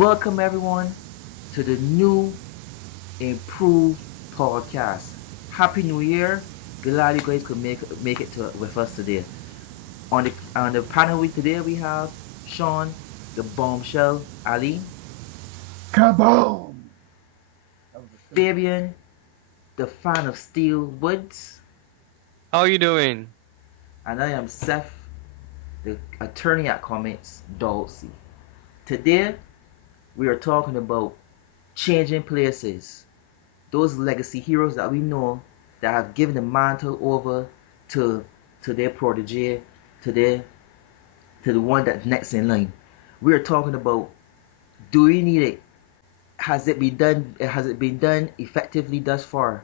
Welcome everyone to the new improved podcast. Happy New Year! Glad you guys could make it to with us today. On the panel with today we have Shawn, the bombshell Ali, Kaboom! That was a sick. Fabian, the fan of steel woods, How you doing? and I am Seth, the attorney at Comics Dulcie. Today we are talking about changing places. Those legacy heroes that we know that have given the mantle over to their protege, to their to the one that's next in line. We are talking about, do we need it? Has it been done? Has it been done effectively thus far?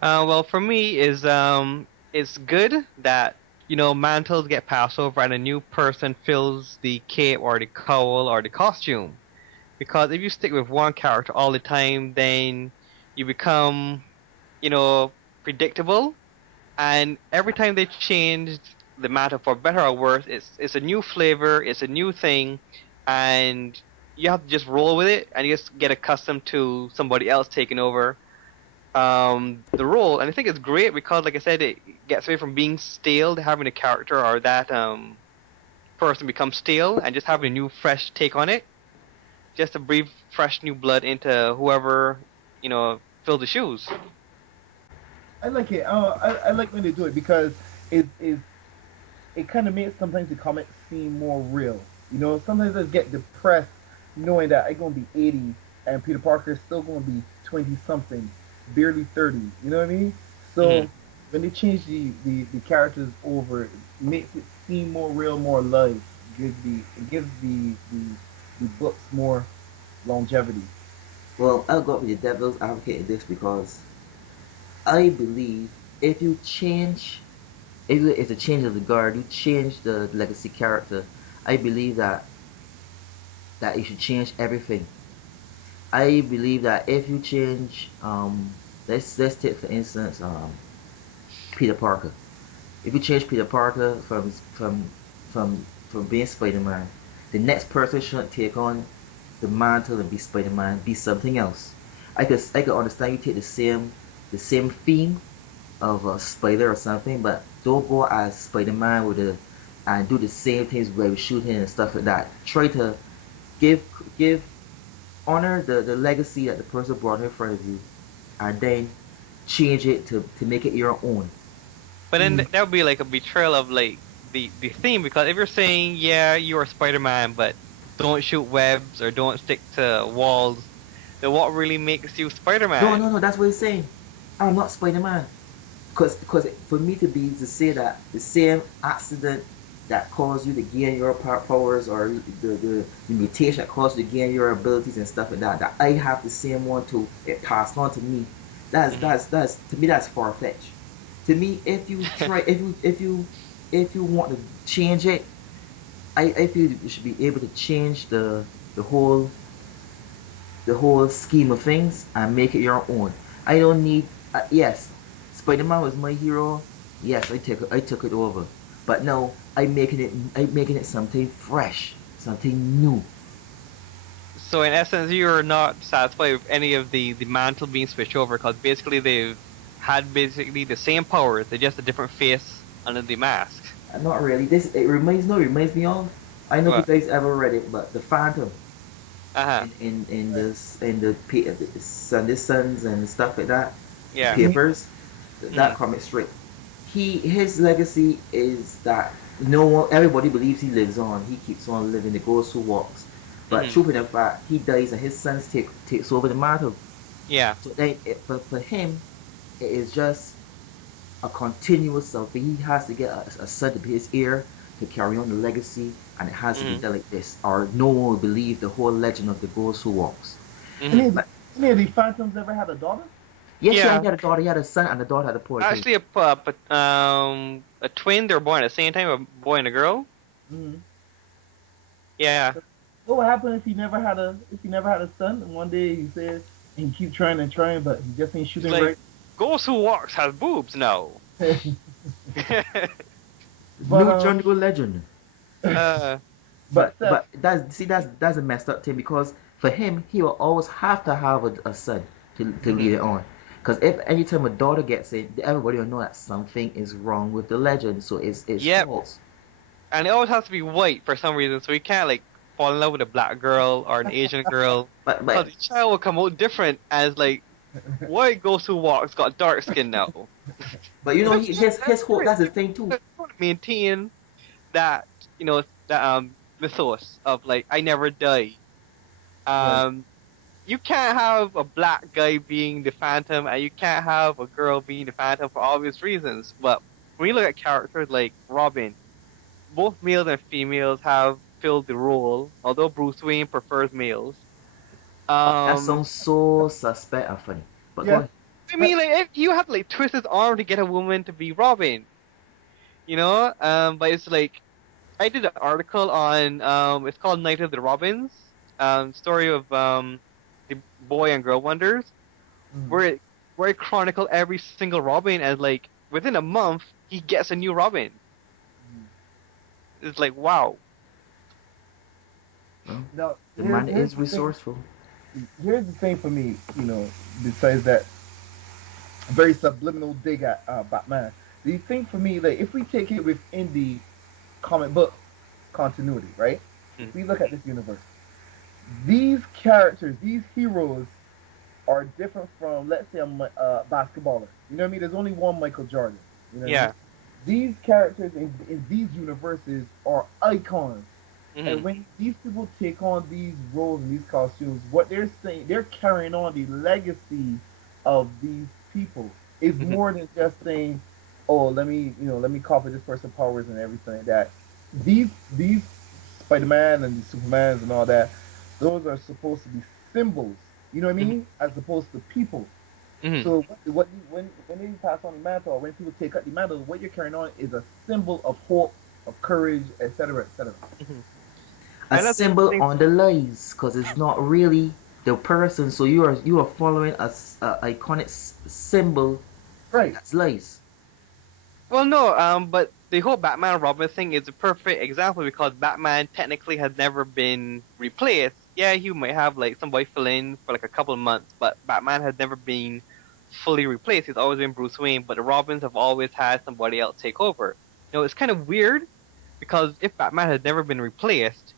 Well, for me, it's good that mantles get passed over and a new person fills the cape or the cowl or the costume. Because if you stick with one character all the time, then you become, predictable. And every time they change the mantle for better or worse, it's a new flavor, it's a new thing, and you have to just roll with it and you just get accustomed to somebody else taking over the role. And I think it's great because, like I said, it gets away from being stale, to having a character or that person become stale, and just having a new, fresh take on it. Just to breathe fresh new blood into whoever fills the shoes. I like it. I like when they do it because it kind of makes sometimes the comics seem more real. Sometimes I get depressed knowing that I'm gonna be 80 and Peter Parker is still gonna be 20 something, barely 30. You know what I mean? So when they change the characters over, it makes it seem more real, more alive. It gives the books more longevity. Well, I'll go with the devil's advocate in this because I believe if you change, if it's a change of the guard, you change the legacy character. I believe that you should change everything. I believe that if you change, let's take for instance, Peter Parker. If you change Peter Parker from being Spider-Man, the next person shouldn't take on the mantle and be Spider-Man, be something else. I could understand you take the same theme of a spider or something, but don't go as Spider-Man and do the same things where we shoot him and stuff like that. Try to give give honor the legacy that the person brought in front of you, and then change it to make it your own. But then Mm. that would be like a betrayal of like the theme, because if you're saying, yeah, you're Spider-Man, but don't shoot webs or don't stick to walls, then what really makes you No, Spider-Man? no, no. That's what he's saying. I'm not Spider-Man. Cause for me to say that the same accident that caused you to gain your powers, or the mutation that caused you to gain your abilities and stuff like that I have the same one to it passed on to me. Hmm. That's to me that's far fetched. To me, if you try if you want to change it, I feel you should be able to change the whole the whole scheme of things and make it your own. I don't need. Yes, Spider-Man was my hero. Yes, I took it over. But no, I'm making it something fresh, something new. So in essence, you're not satisfied with any of the mantle being switched over, because basically they've had basically the same powers, they're just a different face under the mask. Not really. This it reminds no it reminds me of. I know if you What? guys ever read it, but the Phantom Uh-huh. in the Sunday Suns and stuff like that, the Yeah. Mhm. papers, that Mm. comic strip. His legacy is that no one everybody believes he lives on. He keeps on living. The ghost who walks. But Hmm. truth in fact, he dies and his sons takes over the mantle. Yeah. So then, for him, it is just a continuous something. He has to get a son to be his heir to carry on the legacy, and it has to be Hmm. done like this, or no one will believe the whole legend of the ghost who walks. Hmm. Any of the, But any of the Phantoms ever had a daughter? yes, he Yeah. only had a daughter. He had a son, and the daughter had a boy too. Actually, a twin. They were born at the same time, a boy and a girl. Mm. Yeah. What would happen if he never had a son and one day he says and he keep trying and trying but he just ain't It's shooting like, right? Ghost Who Walks has boobs now. but New jungle legend. uh, But Seth, but that's a messed up thing because for him he will always have to have a son to lead it on. Because if anytime a daughter gets it, everybody will know that something is wrong with the legend, so it's Yep. false. And it always has to be white for some reason, so he can't like fall in love with a black girl or an Asian girl. But Because the child will come out different as like white ghost who walks got dark skin now. but you know his whole that's the thing too. You want to maintain that that mythos of like I never die. You can't have a black guy being the Phantom, and you can't have a girl being the Phantom for obvious reasons. But when you look at characters like Robin, both males and females have filled the role, although Bruce Wayne prefers males. That sounds so suspect and funny. But go yeah, ahead. I mean, like, if you have to like twist his arm to get a woman to be Robin, but it's like I did an article on it's called Night of the Robins, story of the boy and girl wonders, where it chronicled every single Robin, and like within a month he gets a new Robin. It's like wow. Well, now the man here's is the thing. resourceful. Here's the thing for me, besides that very subliminal dig at Batman. The thing for me, like, if we take it within the comic book continuity, right? If we look at this universe, these characters, these heroes, are different from, let's say, a basketballer. You know what I mean? There's only one Michael Jordan. You know what I mean? These characters in these universes are icons. And when these people take on these roles and these costumes, what they're saying, they're carrying on the legacy of these people. It's more than just saying, "Oh, let me copy this person's powers and everything like that." These Spider-Man and the Supermans and all that, those are supposed to be symbols. You know what I mean? As opposed to people. So when they pass on the mantle, or when people take up the mantle, what you're carrying on is a symbol of hope, of courage, etc., etc. A symbol on the lies, because it's not really the person. So you are following a iconic symbol, right? That's lies. Well, no, but the whole Batman and Robin thing is a perfect example because Batman technically has never been replaced. Yeah, you might have like somebody fill in for like a couple of months, but Batman has never been fully replaced. He's always been Bruce Wayne, but the Robins have always had somebody else take over. It's kind of weird because if Batman has never been replaced,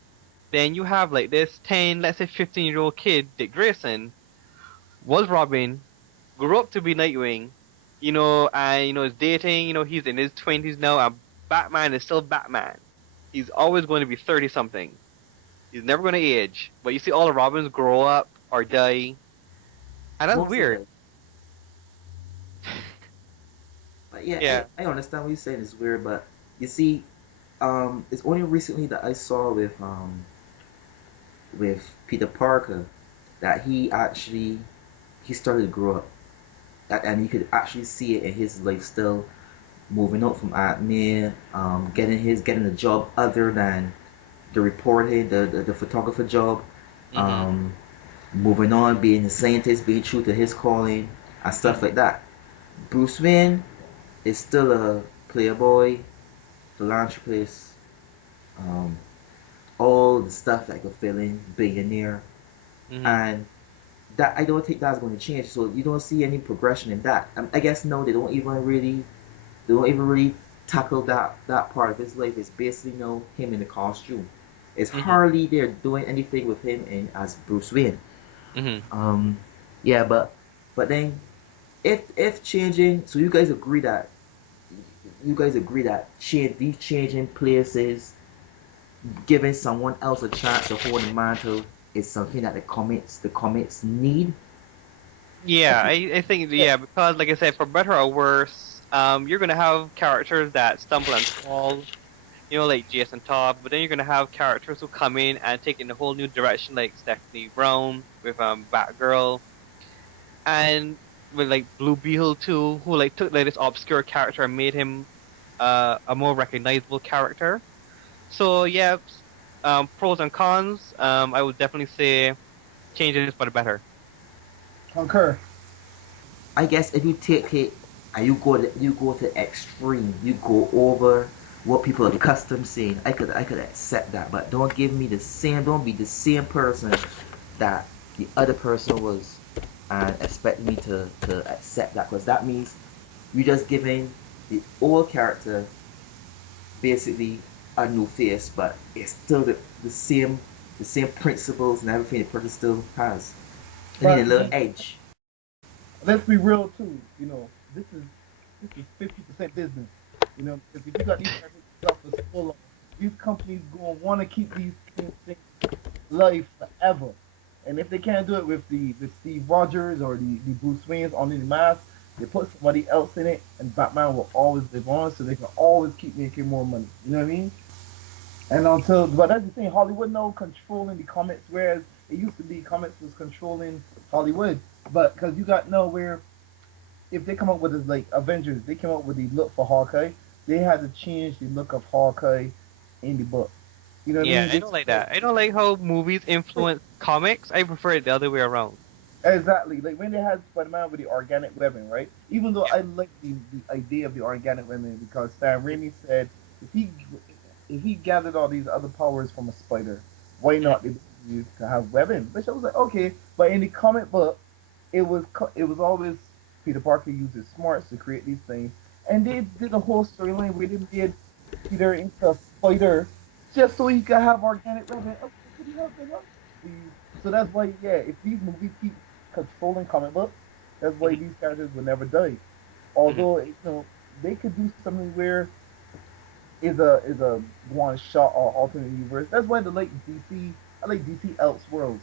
then you have like this 10, let's say 15-year-old kid, Dick Grayson, was Robin, grew up to be Nightwing, and is dating, he's in his 20s now, and Batman is still Batman. He's always going to be 30-something. He's never going to age. But you see all the Robins grow up or die, and that's weird. But yeah. I understand what you're saying. It's weird, but you see, it's only recently that I saw with Peter Parker that he started to grow up, and you could actually see it in his lifestyle, moving up from Aunt May, getting a job other than the reporting, the photographer job, moving on, being a scientist, being true to his calling and stuff like that. Bruce Wayne is still a playboy, philanthropist, all the stuff that could fill in, billionaire, and that I don't think that's going to change. So you don't see any progression in that. I guess no, they don't even really tackle that part of his life. It's basically him in the costume. It's hardly they're doing anything with him as Bruce Wayne. Yeah, but then if changing, so you guys agree that these changing places, giving someone else a chance to hold the mantle is something that the comics need. Yeah, I think because like I said, for better or worse, you're gonna have characters that stumble and fall, like Jason Todd, but then you're gonna have characters who come in and take it in a whole new direction, like Stephanie Brown with Batgirl, and with like Blue Beetle too, who like took like this obscure character and made him a more recognizable character. So yeah, pros and cons. I would definitely say changes for the better. Concur. I guess if you take it and you go to extreme, you go over what people are accustomed seeing. I could accept that, but don't give me the same. Don't be the same person that the other person was, and expect me to accept that, because that means you're just giving the old character basically a new face, but it's still the same principles and everything the person still has. They need a But little edge. let's be real too. This is 50% business. If you got these characters up for so long, these companies gonna want to keep these things life forever. And if they can't do it with the Steve Rogers or the Bruce Waynes on the mask, they put somebody else in it, and Batman will always live on, so they can always keep making more money. You know what I mean? But that's the thing, Hollywood now controlling the comics, whereas it used to be comics was controlling Hollywood. But because you got now where if they come up with this like Avengers, they came up with the look for Hawkeye, they had to change the look of Hawkeye in the book. You know what I Yeah, mean? I don't like that. I don't like how movies influence comics. I prefer it the other way around. Exactly. Like when they had Spider-Man with the organic weapon, right? Even though Yeah. I like the idea of the organic weapon because Sam Raimi said if he if he gathered all these other powers from a spider, why Mhm. not use to have weapons? Which I was like, okay. But in the comic book, it was always Peter Parker used his smarts to create these things, and they did a whole storyline where they made Peter into a spider just so he could have organic weapon. Okay, could you help it up, please? So that's why, yeah, if these movies keep controlling comic books, that's why Mhm. these characters will never die. Mhm. Although, they could do something where is a one shot or alternate universe. That's why I like DC Elseworlds,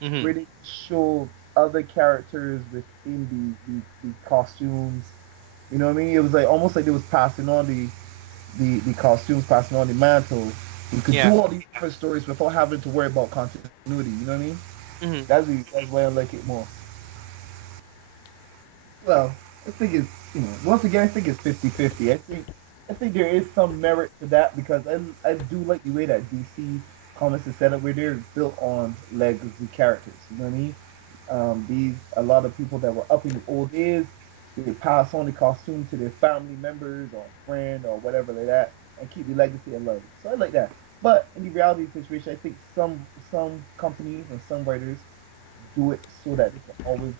Mhm. where they show other characters within the costumes. You know what I mean? It was like almost like they was passing on the costumes, passing on the mantle. You could Yeah. do all these different stories without having to worry about continuity. You know what I mean? Mhm. That's why I like it more. Well, I think it's once again I think it's 50-50. I think there is some merit to that because I do like the way that DC comics is set up where they're built on legacy characters. You know what I mean? These a lot of people that were up in the old days, they pass on the costume to their family members or friend or whatever like that, and keep the legacy alive. So I like that. But in the reality situation, I think some companies and some writers do it so that they can always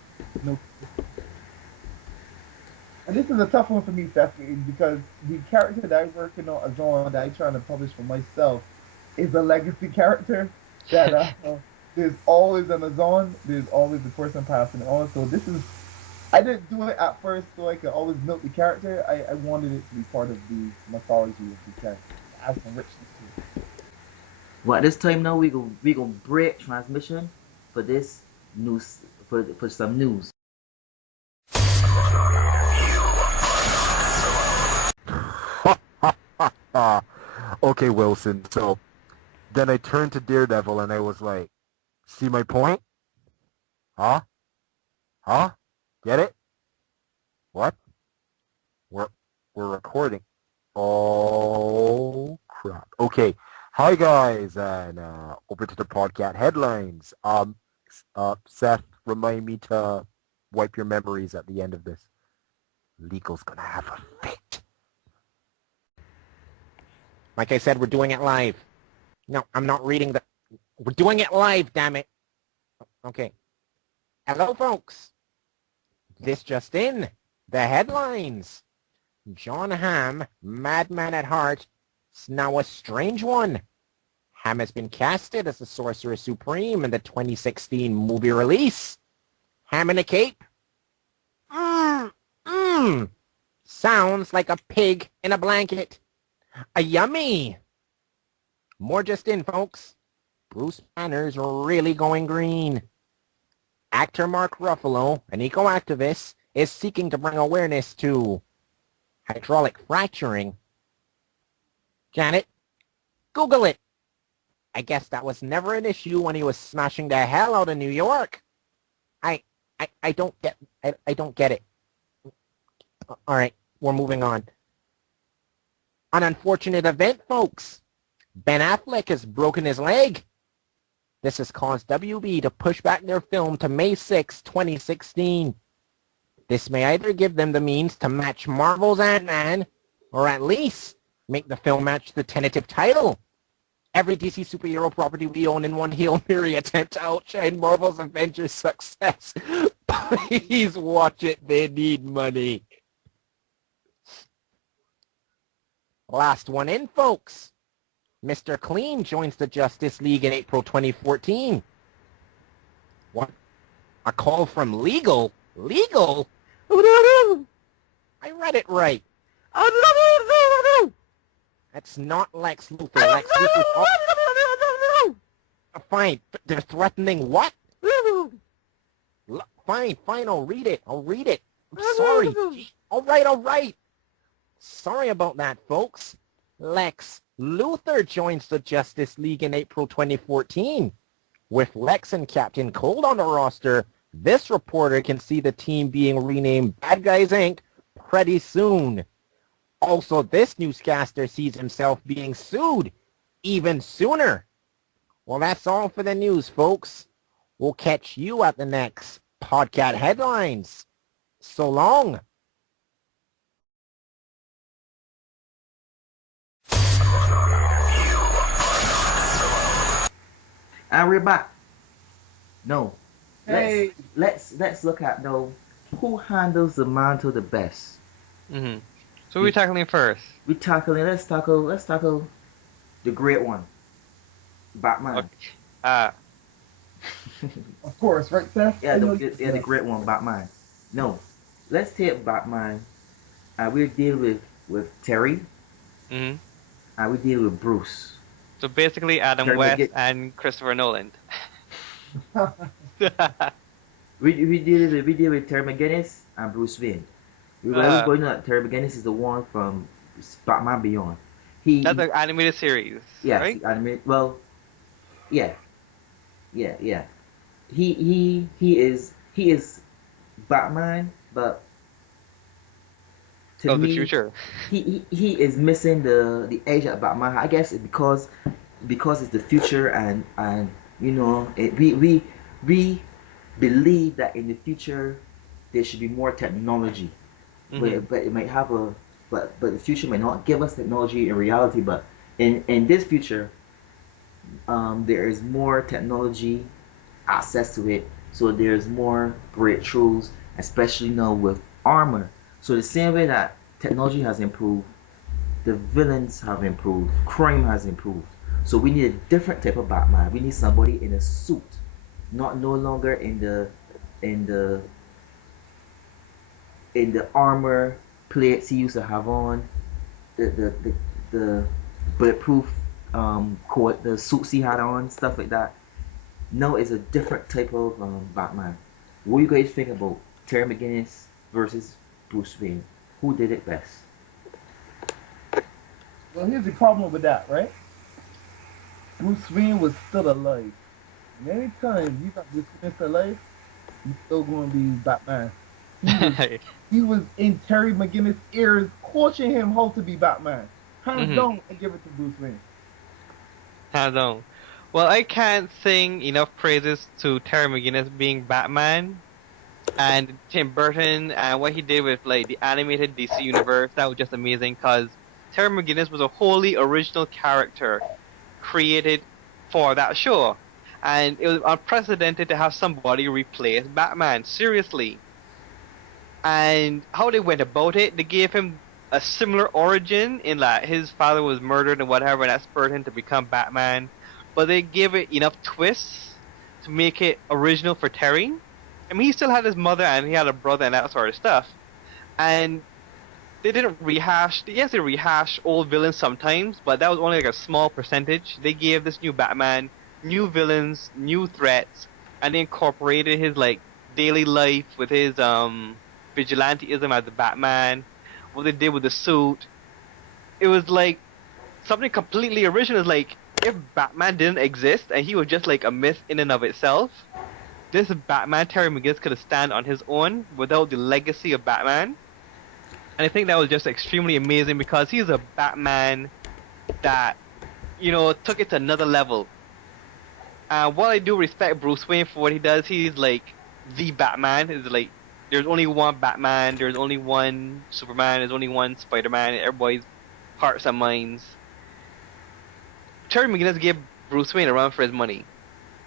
and this is a tough one for me, Seth, because the character that I'm working on, Azon, that I'm trying to publish for myself, is a legacy character that there's always an Azon, there's always the person passing it on. So I didn't do it at first so I could always milk the character. I wanted it to be part of the mythology of the character, add some richness to it. Well, at this time now, we go break transmission for this news for some news. Okay, Wilson. So then I turned to Daredevil and I was like, see my point? Huh? Huh? Get it? What? We're we're recording. Oh crap. Okay. Hi guys, and over to the podcast headlines. Seth, remind me to wipe your memories at the end of this. Legal's gonna have a fit. Like I said, we're doing it live. No, I'm not reading the... We're doing it live, damn it. Okay. Hello, folks. This just in. The headlines. John Hamm, madman at heart, is now a strange one. Hamm has been casted as the Sorcerer Supreme in the 2016 movie release. Hamm in a cape? Mmm. Sounds like a pig in a blanket. A yummy. More just in, folks. Bruce Banner's really going green. Actor Mark Ruffalo, an eco-activist, is seeking to bring awareness to hydraulic fracturing. Janet, Google it. I guess that was never an issue when he was smashing the hell out of New York. I don't get it. All right, we're moving on. An unfortunate event, folks. Ben Affleck has broken his leg. This has caused WB to push back their film to May 6, 2016. This may either give them the means to match Marvel's Ant-Man, or at least make the film match the tentative title. Every DC superhero property we own in one Hail Mary attempt to outshine Marvel's Avengers success. Please watch it. They need money. Last one in, folks. Mr. Clean joins the Justice League in April 2014. What? A call from legal? Legal? I read it right. That's not Lex Luthor. Lex Luthor. Oh. Fine. They're threatening what? Fine. I'll read it. I'm sorry. All right. Sorry about that, folks. Lex Luthor joins the Justice League in April 2014. With Lex and Captain Cold on the roster, this reporter can see the team being renamed Bad Guys Inc. pretty soon. Also, this newscaster sees himself being sued even sooner. Well, that's all for the news, folks. We'll catch you at the next Podcast Headlines. So long. And we're back. No. Hey. Let's look at who handles the mantle the best. Mm-hmm. So we're tackling first. Let's tackle the great one. Batman. Okay. Of course, right, Seth? The great one, Batman. No. Let's take Batman. We'll deal with Terry. Mm-hmm. And we deal with Bruce. So basically Adam Terry West and Christopher Nolan. we deal with Terry McGinnis and Bruce Wayne. We're going to Terry McGinnis is the one from Batman Beyond. That's an animated series. Yes, right? Animated. Well, yeah. He is Batman, but to me, the future. He is missing the edge of Batman. I guess it's because it's the future, and we believe that in the future there should be more technology. Mm-hmm. But it might have but the future might not give us technology in reality. But in this future, there is more technology access to it, so there's more breakthroughs, especially now with armor. So the same way that technology has improved, the villains have improved, crime has improved. So we need a different type of Batman. We need somebody in a suit, no longer in the armor plates he used to have on, the bulletproof coat, the suits he had on, stuff like that. Now it's a different type of Batman. What do you guys think about Terry McGinnis versus Bruce Wayne? Who did it best? Well, here's the problem with that, right? Bruce Wayne was still alive. And anytime you got Bruce Wayne still alive, he's still going to be Batman. He was in Terry McGinnis' ears, coaching him how to be Batman. Hands down, and give it to Bruce Wayne. Hands down. Well, I can't sing enough praises to Terry McGinnis being Batman, and Tim Burton and what he did with like the animated DC universe. That was just amazing because Terry McGinnis was a wholly original character created for that show, and it was unprecedented to have somebody replace Batman. Seriously. And how they went about it, they gave him a similar origin in that his father was murdered and whatever, and that spurred him to become Batman. But they gave it enough twists to make it original for Terry. I mean, he still had his mother and he had a brother and that sort of stuff. And they didn't rehash. Yes, they rehash old villains sometimes, but that was only like a small percentage. They gave this new Batman new villains, new threats, and they incorporated his like daily life with his vigilanteism as the Batman. What they did with the suit, it was like something completely original. It's like if Batman didn't exist and he was just like a myth in and of itself, this Batman, Terry McGinnis, could have stand on his own without the legacy of Batman. And I think that was just extremely amazing because he's a Batman that, you know, took it to another level. While I do respect Bruce Wayne for what he does, he's like the Batman. Is like there's only one Batman, there's only one Superman, there's only one Spider-Man. Everybody's hearts and minds. Terry McGinnis gave Bruce Wayne a run for his money.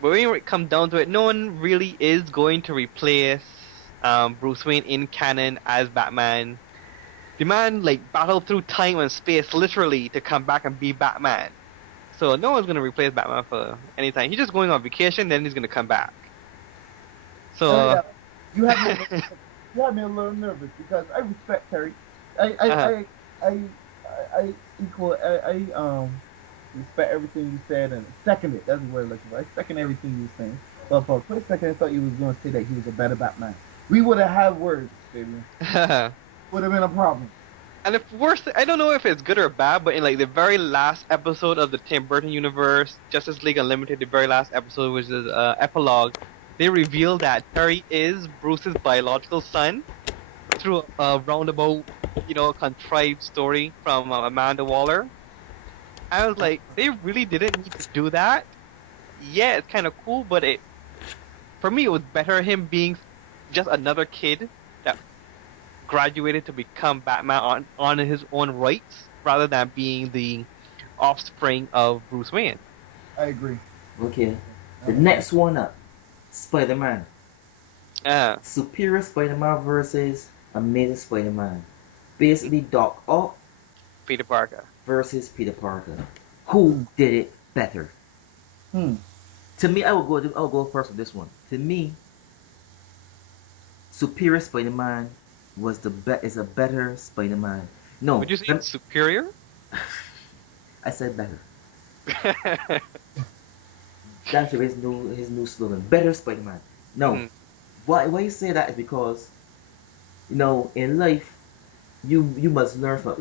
But when it comes down to it, no one really is going to replace Bruce Wayne in canon as Batman. The man battled through time and space literally to come back and be Batman. So no one's gonna replace Batman for any time. He's just going on vacation, then he's gonna come back. So Oh, yeah. You have me a little nervous because I respect Terry. I respect everything you said and second it. That's the word I'm looking for. I second everything you were saying. But for a quick second, I thought you was going to say that he was a better Batman. We would have had words, baby. Would have been a problem. And if worse, I don't know if it's good or bad, but in the very last episode of the Tim Burton universe, Justice League Unlimited, the very last episode, which is epilogue, they reveal that Terry is Bruce's biological son through a roundabout, contrived story from Amanda Waller. I was like, they really didn't need to do that. Yeah, it's kind of cool, but for me, it was better him being just another kid that graduated to become Batman on his own rights, rather than being the offspring of Bruce Wayne. I agree. Okay. The next one up, Spider-Man. Superior Spider-Man versus Amazing Spider-Man. Basically, Doc Ock Peter Parker versus Peter Parker. Who did it better? To me, I'll go first with this one. To me, Superior Spider-Man is a better Spider-Man. No. Would you say it's superior? I said better. That's his new slogan. Better Spider-Man. No. Why you say that is because, in life, you must learn from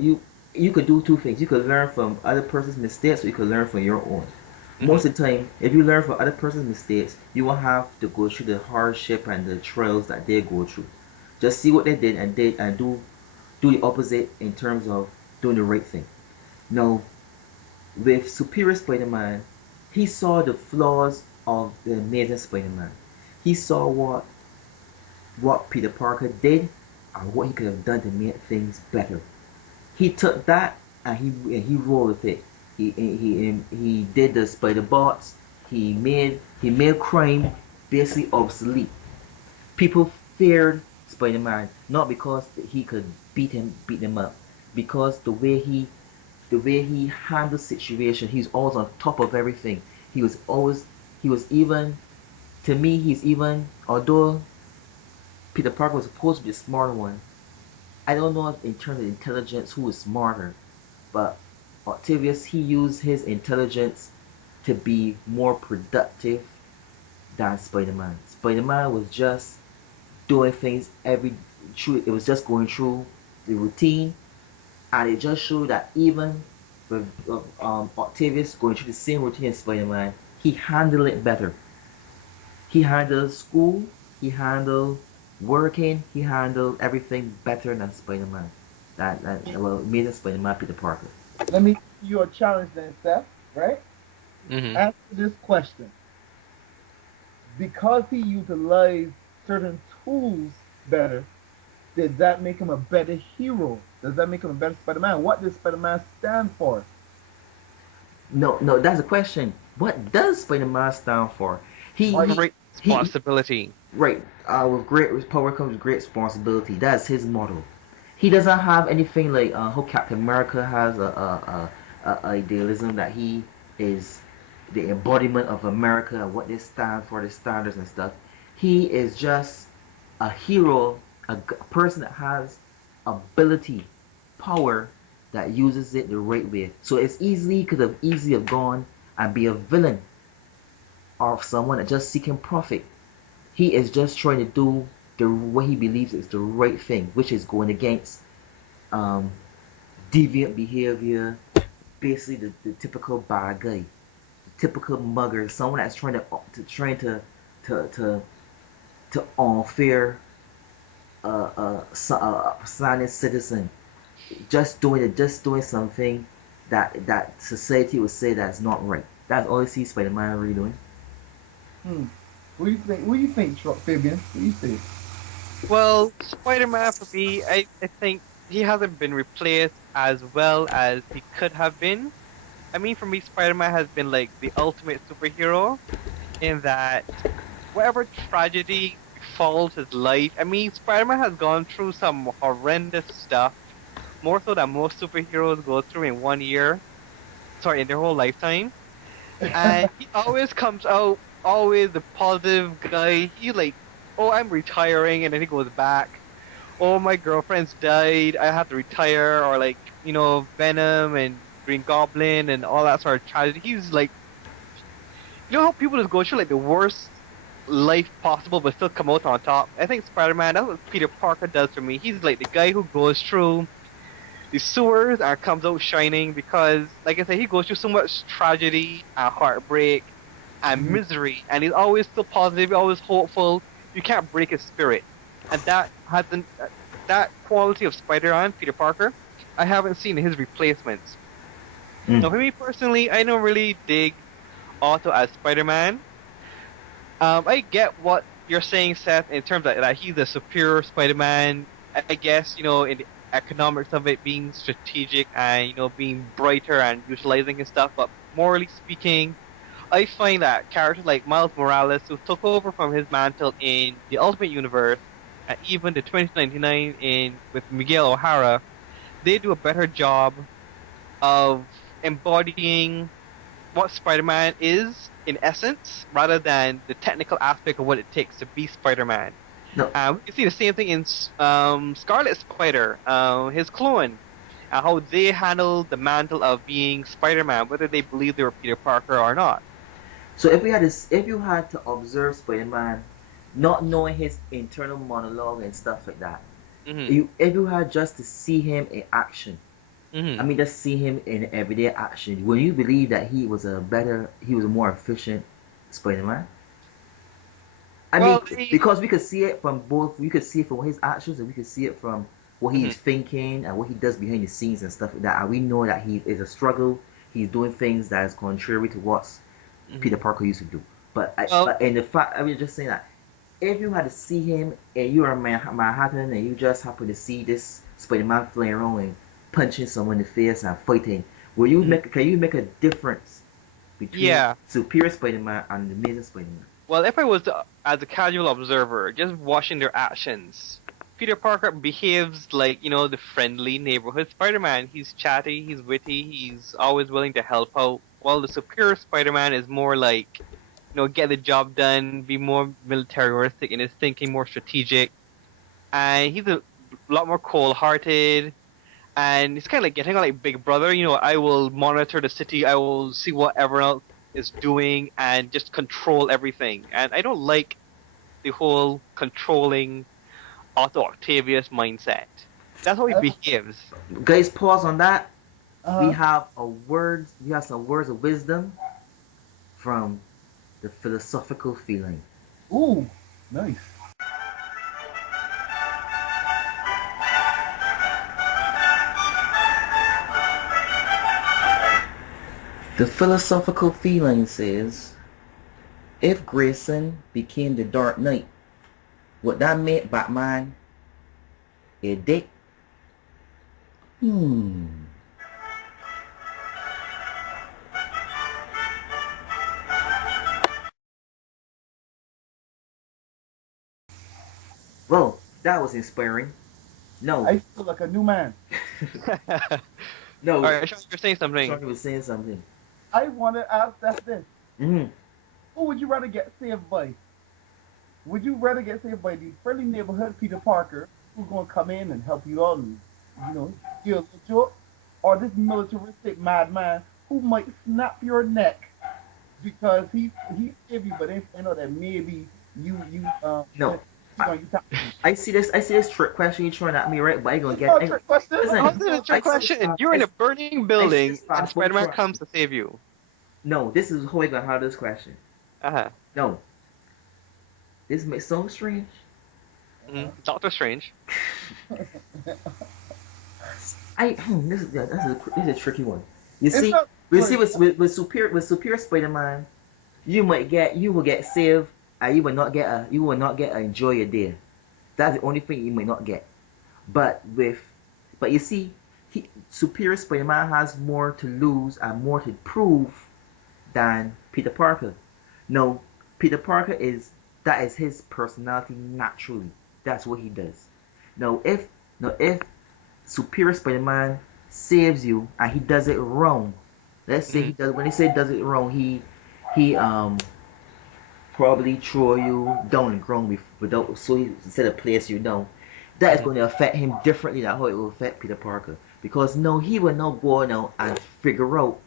you could do two things. You could learn from other person's mistakes, or you could learn from your own. Most of the time, if you learn from other person's mistakes, you won't have to go through the hardship and the trials that they go through. Just see what they did and do the opposite in terms of doing the right thing. Now, with Superior Spider-Man, he saw the flaws of the Amazing Spider-Man. He saw what Peter Parker did and what he could have done to make things better. He took that and he rolled with it. He did the spider bots. He made crime basically obsolete. People feared Spider-Man not because he could beat them up, because the way he handled situation, he's always on top of everything. Although Peter Parker was supposed to be the smarter one, I don't know if in terms of intelligence who was smarter, but Octavius, he used his intelligence to be more productive than Spider-Man. Spider-Man was just doing things it was just going through the routine, and it just showed that even with Octavius going through the same routine as Spider-Man, he handled it better. He handled school, he handled working, he handled everything better than Spider-Man. Amazing Spider-Man, Peter Parker. Let me give you a challenge then, Seth, right? Answer this question. Because he utilized certain tools better, did that make him a better hero? Does that make him a better Spider-Man? What does Spider-Man stand for? No, that's a question. What does Spider-Man stand for? Great responsibility. Right. With great power comes great responsibility. That's his motto. He doesn't have anything like how Captain America has a idealism that he is the embodiment of America and what they stand for, the standards and stuff. He is just a hero, a person that has ability, power, that uses it the right way. So could have easily gone and be a villain or someone that just seeking profit. He is just trying to do what he believes is the right thing, which is going against deviant behavior, basically the typical bad guy, the typical mugger, someone that's trying to unfair a honest citizen, just doing something that society would say that's not right. That's all I see Spider-Man really doing. What do you think? Fabian? What do you think? Well, Spider-Man for me, I think he hasn't been replaced as well as he could have been. I mean, for me, Spider-Man has been like the ultimate superhero in that whatever tragedy befalls his life. I mean, Spider-Man has gone through some horrendous stuff, more so than most superheroes go through in 1 year. Sorry, in their whole lifetime. And he always comes out, always the positive guy. He like, oh, I'm retiring, and then he goes back. Oh, my girlfriend's died. I have to retire, or like, Venom and Green Goblin and all that sort of tragedy. He's like, you know how people just go through like the worst life possible but still come out on top? I think Spider-Man, that's what Peter Parker does for me. He's like the guy who goes through the sewers and comes out shining because, like I said, he goes through so much tragedy and heartbreak and misery, and he's always still positive, always hopeful. You can't break his spirit, and that quality of Spider-Man, Peter Parker, I haven't seen in his replacements. Now, for me personally, I don't really dig Otto as Spider-Man. I get what you're saying, Seth, in terms of that he's a superior Spider-Man. I guess, in the economics of it being strategic and, being brighter and utilizing his stuff. But morally speaking, I find that characters like Miles Morales, who took over from his mantle in the Ultimate Universe, and even the 2099 with Miguel O'Hara, they do a better job of embodying what Spider-Man is in essence, rather than the technical aspect of what it takes to be Spider-Man. No. We can see the same thing in Scarlet Spider, his clone, and how they handle the mantle of being Spider-Man, whether they believe they were Peter Parker or not. So if you had to observe Spider-Man, not knowing his internal monologue and stuff like that, if you had just to see him in action, I mean, just see him in everyday action, will you believe that he was a more efficient Spider-Man? I mean, because we could see it from both. We could see it from his actions, and we could see it from what he's thinking and what he does behind the scenes and stuff like that. And we know that he is a struggle. He's doing things that is contrary to what Peter Parker used to do. But in the fact, I was just saying that if you had to see him and you are in Manhattan and you just happen to see this Spider-Man flying around and punching someone in the face and fighting, can you make a difference between superior Spider-Man and the amazing Spider-Man? Well, if I was as a casual observer, just watching their actions, Peter Parker behaves like, the friendly neighborhood Spider-Man. He's chatty, he's witty, he's always willing to help out, while the superior Spider-Man is more like, get the job done, be more militaristic in his thinking, more strategic, and he's a lot more cold-hearted. And it's kind of like getting on like Big Brother. I will monitor the city. I will see what everyone else is doing and just control everything. And I don't like the whole controlling Otto Octavius mindset. That's how he behaves. Guys, pause on that. We have some words of wisdom from the philosophical feeling. Ooh, nice. The philosophical feeling says, if Grayson became the Dark Knight, would that make Batman a dick? Well, that was inspiring. No. I feel like a new man. No. Alright, Shawn, you're saying something. Shawn was saying something. I want to ask that this. Who would you rather get saved by? Would you rather get saved by the friendly neighborhood Peter Parker, who's going to come in and help you out and, steal the joke, or this militaristic madman who might snap your neck because he saved you, but then find out that maybe you no. I see this trick question you're throwing at me, right? But I ain't gonna get it. How's it a trick question? You're in a burning building and Spider-Man comes to save you. No, this is how I gonna handle this question. No. This makes so strange. Doctor Strange. This is a tricky one. You see with superior Spider-Man, you will get saved. You will not get enjoy your day. That's the only thing you may not get. But with But you see, Superior Spider-Man has more to lose and more to prove than Peter Parker. No, Peter Parker that is his personality naturally. That's what he does. Now if Superior Spider-Man saves you and he does it wrong, let's say he does when he say does it wrong, he probably throw you down the ground without so he instead of place you down. That is going to affect him differently than how it will affect Peter Parker. Because no, he will not go now and figure out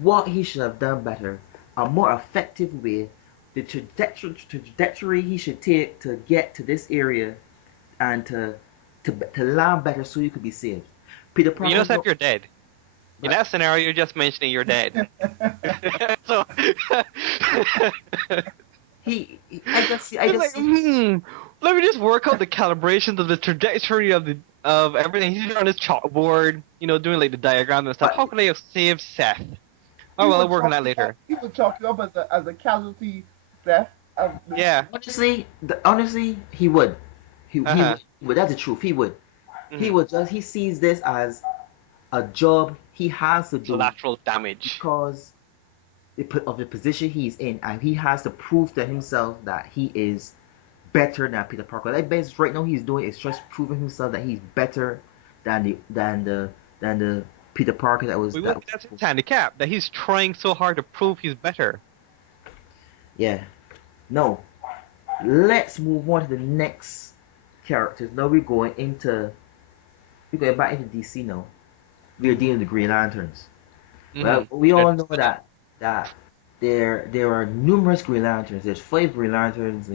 what he should have done better, a more effective way, the trajectory he should take to get to this area and to land better so you could be saved. Peter Parker. You know, Seth, you're dead. In that scenario, you're just mentioning you're dead. So I just see. Let me just work out the calibrations of the trajectory of everything. He's on his chalkboard, you know, doing like the diagram and stuff. How could I have saved Seth? Oh well, I'll work on that later. He would chalk you up as a casualty, Seth. Yeah. Honestly, he would. He would. That's the truth. He would. He would just. He sees this as a job he has to do. Collateral damage. Because of the position he's in, and he has to prove to himself that he is better than Peter Parker. Like best right now he's doing is just proving himself that he's better than the Peter Parker that was. That's his handicap. That he's trying so hard to prove he's better. Yeah. No. Let's move on to the next characters. Now we're going back into DC now. We are dealing with the Green Lanterns. Well, we all know that there are numerous Green Lanterns. There's 5 Green Lanterns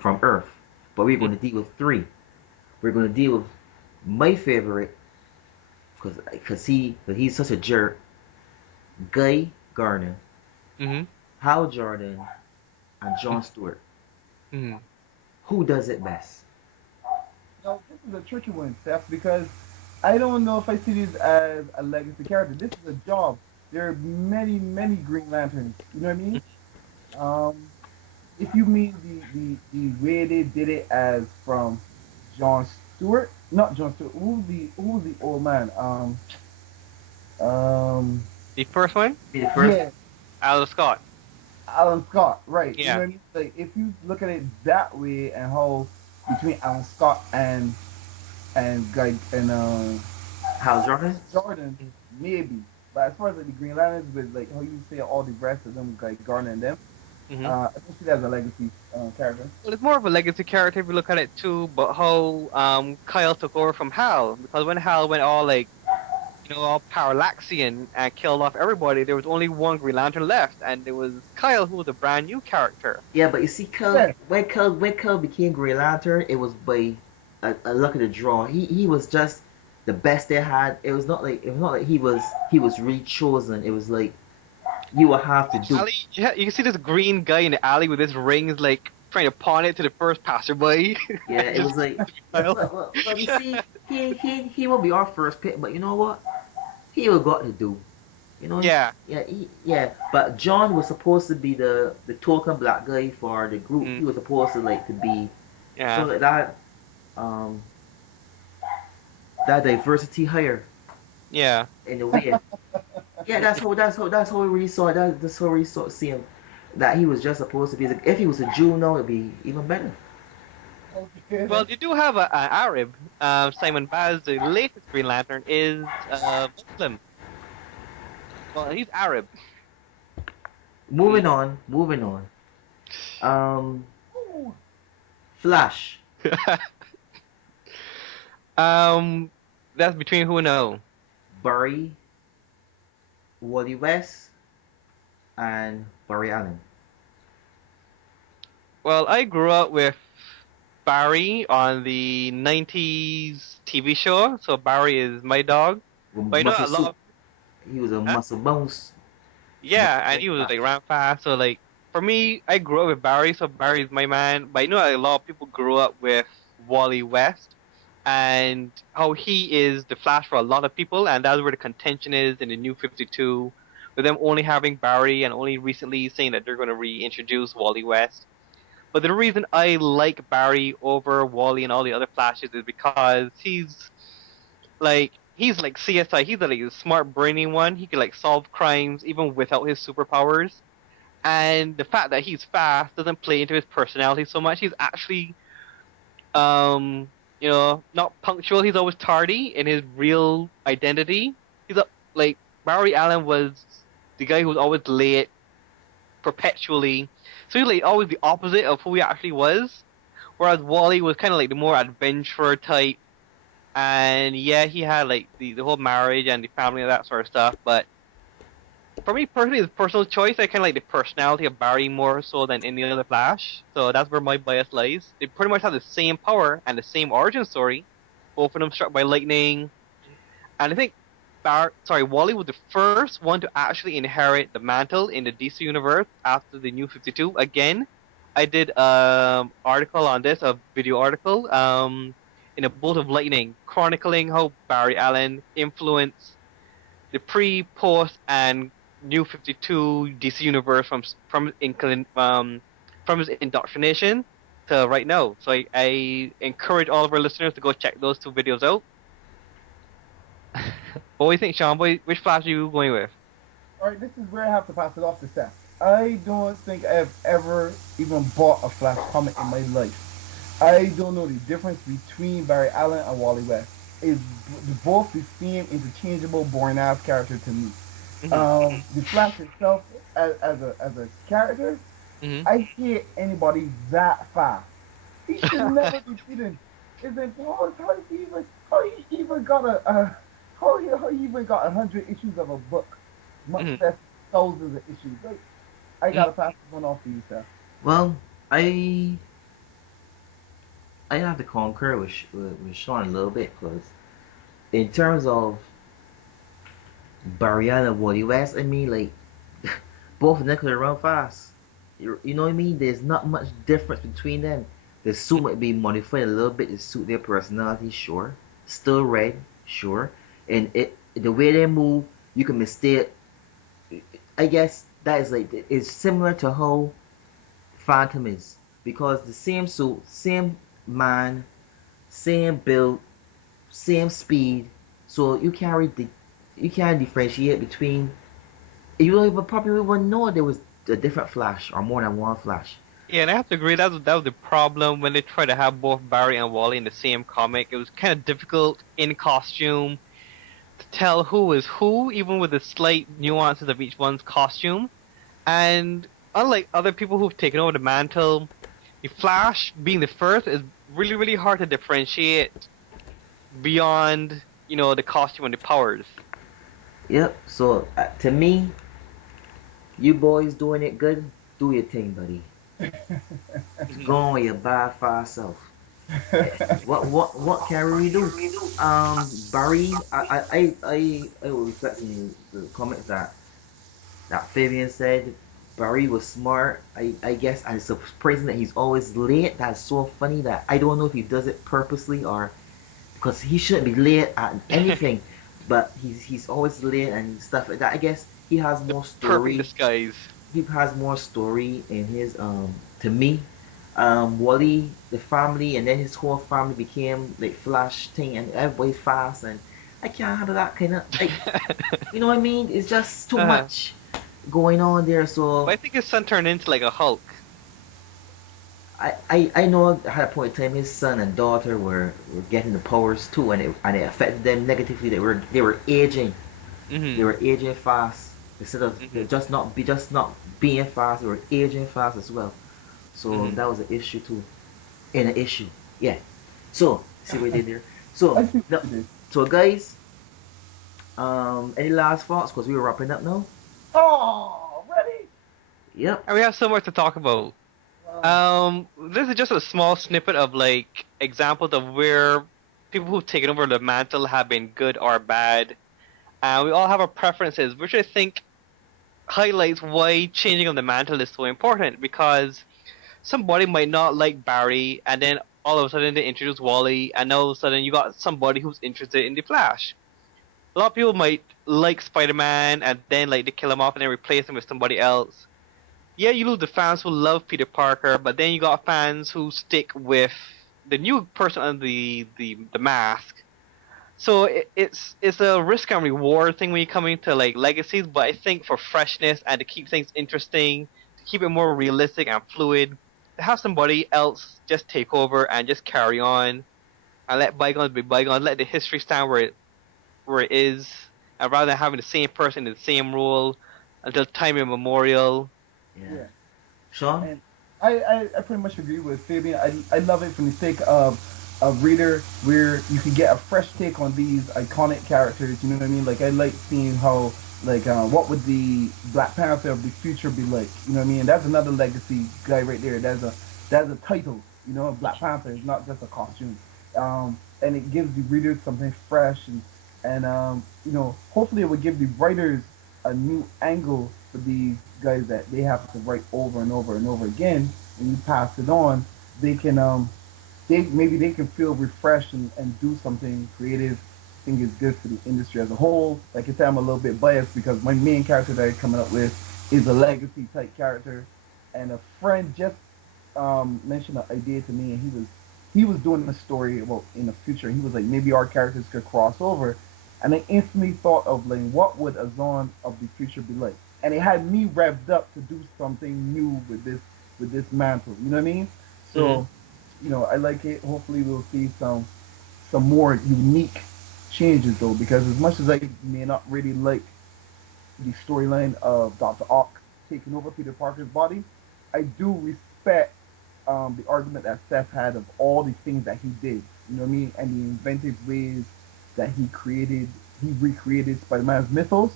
from Earth, but we're going to deal with 3. We're going to deal with my favorite because he's such a jerk. Guy Gardner, Hal Jordan, and John Stewart. Who does it best? No, this is a tricky one, Seth, because I don't know if I see this as a legacy character. This is a job. There are many, many Green Lanterns. You know what I mean? If you mean the way they did it as from John Stewart, not John Stewart. Who was the old man? The first one? The first? Yeah. Alan Scott. Alan Scott, right? Yeah. You know what I mean? Like if you look at it that way, and how between Alan Scott and Guy and Hal Jordan, maybe. But as far as like, the Green Lanterns, with like how you say all the rest of them, like Garner and them, I don't see that as a legacy character. Well, it's more of a legacy character if you look at it too, but how Kyle took over from Hal, because when Hal went all like, you know, all parallaxian and killed off everybody, there was only one Green Lantern left, and it was Kyle, who was a brand new character. Yeah, but you see, when Kyle became Green Lantern, it was by a luck of the draw. He was just the best they had. It was not like he was really chosen. It was like you will have to do. Alley, yeah, you can see this green guy in the alley with his rings, like trying to pawn it to the first passerby. Yeah, it was like. Well, you see, he will be our first pick, but you know what? He will got to do. You know. Yeah. Yeah. But John was supposed to be the token black guy for the group. He was supposed to be. Yeah. So like that. That diversity higher. Yeah. In a way. Yeah, that's how we really saw it. That's how we saw see him. That he was just supposed to be. If he was a Jew, no, it'd be even better. Okay. Well, you do have an Arab. Simon Baz, the latest Green Lantern, is Muslim. Well, he's Arab. Moving on. Flash. That's between who and who? Barry, Wally West, and Barry Allen. Well, I grew up with Barry on the 90s TV show, so Barry is my dog. But you know, a lot of... He was a muscle bones. Yeah, and he was like ran fast. So like for me, I grew up with Barry, so Barry's my man. But I know a lot of people grew up with Wally West, and how he is the Flash for a lot of people, and that's where the contention is in the New 52, with them only having Barry and only recently saying that they're going to reintroduce Wally West. But the reason I like Barry over Wally and all the other Flashes is because he's Like he's like CSI. He's like a smart, brainy one. He can like solve crimes even without his superpowers. And the fact that he's fast doesn't play into his personality so much. He's actually, not punctual. He's always tardy in his real identity. Like Barry Allen was the guy who was always late perpetually. So he's like always the opposite of who he actually was. Whereas Wally was kind of like the more adventurer type. And yeah, he had like the whole marriage and the family and that sort of stuff. But for me personally, it's a personal choice. I kind of like the personality of Barry more so than any other Flash. So that's where my bias lies. They pretty much have the same power and the same origin story. Both of them struck by lightning. And I think Wally was the first one to actually inherit the mantle in the DC universe after the New 52. Again, I did article on this, a video article, in a Bolt of Lightning, chronicling how Barry Allen influenced the pre, post, and New 52 DC universe from his indoctrination to right now. So I encourage all of our listeners to go check those two videos out. What do you think, Shawn? Which Flash are you going with? Alright, this is where I have to pass it off to Seth. I don't think I have ever even bought a Flash comic in my life. I don't know the difference between Barry Allen and Wally West. It's both the same interchangeable, boring ass character to me. The Flash itself, as a character, I hate anybody that fast. He should never be beaten. Is it how he even got how he even got 100 issues of a book, much less thousands of issues. Like, I gotta pass this one off to you, Seth. Well, I have to concur with Shawn a little bit, because in terms of Barry Allen and Wally West, I mean, like, both of them could run fast. You know what I mean? There's not much difference between them. The suit might be modified a little bit to suit their personality, sure. Still red, sure. And the way they move, you can mistake. I guess that is like, it's similar to how Phantom is, because the same suit, same man, same build, same speed. So you can't differentiate between. You don't even probably wouldn't know there was a different Flash or more than one Flash. Yeah, and I have to agree that was the problem when they tried to have both Barry and Wally in the same comic. It was kind of difficult in costume to tell who is who, even with the slight nuances of each one's costume. And unlike other people who've taken over the mantle, the Flash being the first is really, really hard to differentiate beyond, the costume and the powers. Yep. So to me, you boys doing it good. Do your thing, buddy. Go on with your bad fast self. What can we do? Barry, I will reflect in the comments that Fabian said. Barry was smart. I guess I'm surprised that he's always late. That's so funny that I don't know if he does it purposely or because he shouldn't be late at anything, but he's always late and stuff like that. I guess he has more story. Perfect disguise. He has more story in his to me. Wally, the family, and then his whole family became like Flash thing, and everybody's fast, and I can't handle that kind of like, you know what I mean? It's just too much going on there. So but I think his son turned into like a Hulk. I know at a point in time his son and daughter were getting the powers too, and it affected them negatively. They were aging. They were aging fast instead of just not being fast. They were aging fast as well. So that was an issue too. And an issue, yeah. So see what we did there. So guys, any last thoughts? Because we were wrapping up now. Oh, ready? Yep. And we have so much to talk about. This is just a small snippet of like examples of where people who've taken over the mantle have been good or bad. We all have our preferences, which I think highlights why changing of the mantle is so important, because somebody might not like Barry, and then all of a sudden they introduce Wally, and all of a sudden you got somebody who's interested in the Flash. A lot of people might like Spider-Man, and then like they kill him off and then replace him with somebody else. Yeah, you lose the fans who love Peter Parker, but then you got fans who stick with the new person under the mask. So it's a risk and reward thing when you come into like legacies, but I think for freshness and to keep things interesting, to keep it more realistic and fluid, to have somebody else just take over and just carry on and let bygones be bygones, let the history stand where it is, and rather than having the same person in the same role until time immemorial. Yeah. Yeah. Shawn? And I pretty much agree with Fabian. I love it from the sake of a reader where you can get a fresh take on these iconic characters. You know what I mean? Like I like seeing how what would the Black Panther of the future be like? You know what I mean? And that's another legacy guy right there. That's a title. You know, Black Panther is not just a costume. And it gives the readers something fresh and you know, hopefully it would give the writers a new angle for these guys that they have to write over and over and over again. When you pass it on, they can maybe they can feel refreshed and do something creative. I think it's good for the industry as a whole. Like I said, I'm a little bit biased because my main character that I'm coming up with is a legacy type character, and a friend just mentioned an idea to me, and he was doing a story about in the future. He was like, maybe our characters could cross over, and I instantly thought of like, what would a Zon of the future be like? And it had me revved up to do something new with this mantle. You know what I mean? So, you know, I like it. Hopefully, we'll see some more unique changes though, because as much as I may not really like the storyline of Dr. Ock taking over Peter Parker's body, I do respect the argument that Seth had of all the things that he did, you know what I mean, and the inventive ways that he recreated Spider-Man's mythos.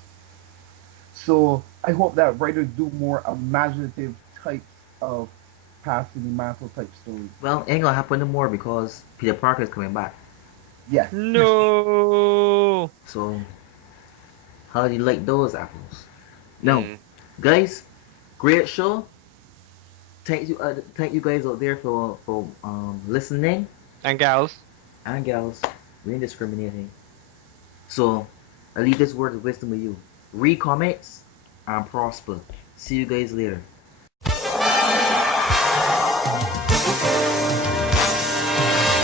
So I hope that writers do more imaginative types of passing the mantle type stories. Well, ain't gonna happen no more because Peter Parker is coming back. Yes. No. So, how do you like those apples? No, Mm. guys, great show. Thank you guys out there for listening, And gals. and gals. We ain't discriminating. So, I leave this word of wisdom with you. Read comments and prosper. See you guys later.